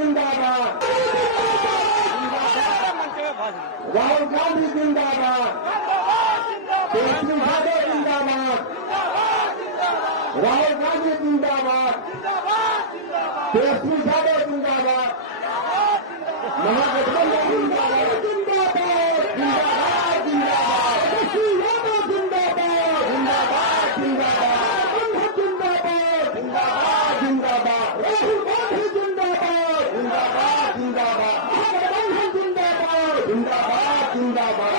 जिंदाबाद, राहुल गांधी जिंदाबाद, तेजस्वी यादव जिंदाबाद, राहुल गांधी जिंदाबाद, तेजस्वी यादव जिंदाबाद, महागठबंधन जिंदाबाद, जिंदाबाद जिंदाबाद जिंदाबाद, तेजस्वी यादव जिंदाबाद, जिंदाबाद जिंदाबाद, जिंदाबाद जिंदाबाद जिंदाबाद, राहुल गांधी जिंदाबाद, जिंदाबाद जिंदाबाद, महागठबंधन जिंदाबाद, जिंदाबाद जिंदाबाद,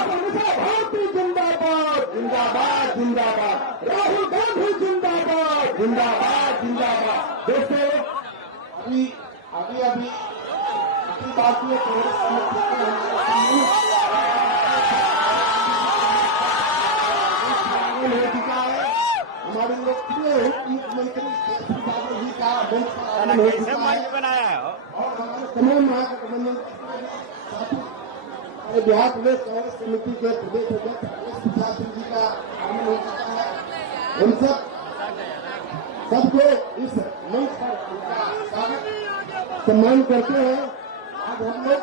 भारती जिंदाबाद, जिंदाबाद जिंदाबाद, राहुल गांधी जिंदाबाद, जिंदाबाद जिंदाबाद। दोस्तों अभी भारतीय कांग्रेस समिति के हो चुका है। हमारे लोकप्रिय मुख्यमंत्री तेजस्वी यादव जी का बेंच हो चुका है और हमारे तमाम महागठबंधन बिहार प्रदेश कांग्रेस समिति के प्रदेश अध्यक्ष प्रसाद सिंह जी का आगमन हो चुका है। हम सबको इस मंच पर उनका स्वागत सम्मान करते हैं। आज हम लोग